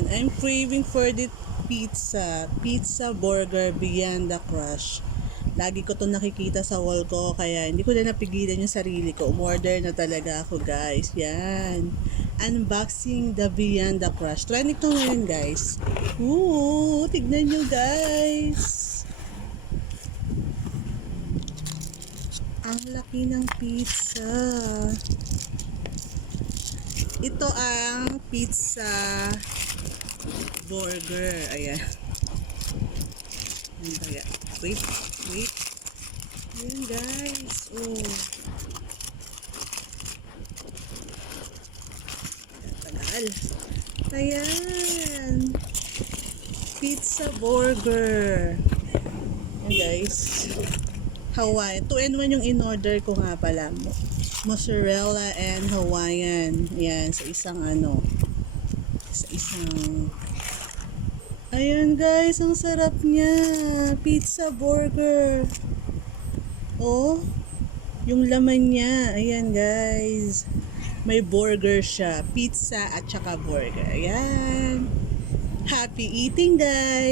Ayan, I'm craving for the pizza burger Beyond the Crush. Lagi ko to nakikita sa wall ko, kaya hindi ko na napigilan yung sarili ko. Umorder na talaga ako, guys. Yan. Unboxing the Beyond the Crush. Trending to ngayon, guys. Ooh, tignan nyo, guys. Ang laki ng pizza. Ito ang pizza burger. Ayan. Ayan. Wait. Ayan, guys. Oh. Tagal. Ayan. Pizza burger. Ayan, guys. Hawaiian. 2-in-1 yung in-order ko nga pala. Mozzarella and Hawaiian. Ayan, sa isang ayan, guys, ang sarap niya. Pizza burger. Oh, yung laman niya. Ayan, guys. May burger siya. Pizza at saka burger. Ayan. Happy eating, guys.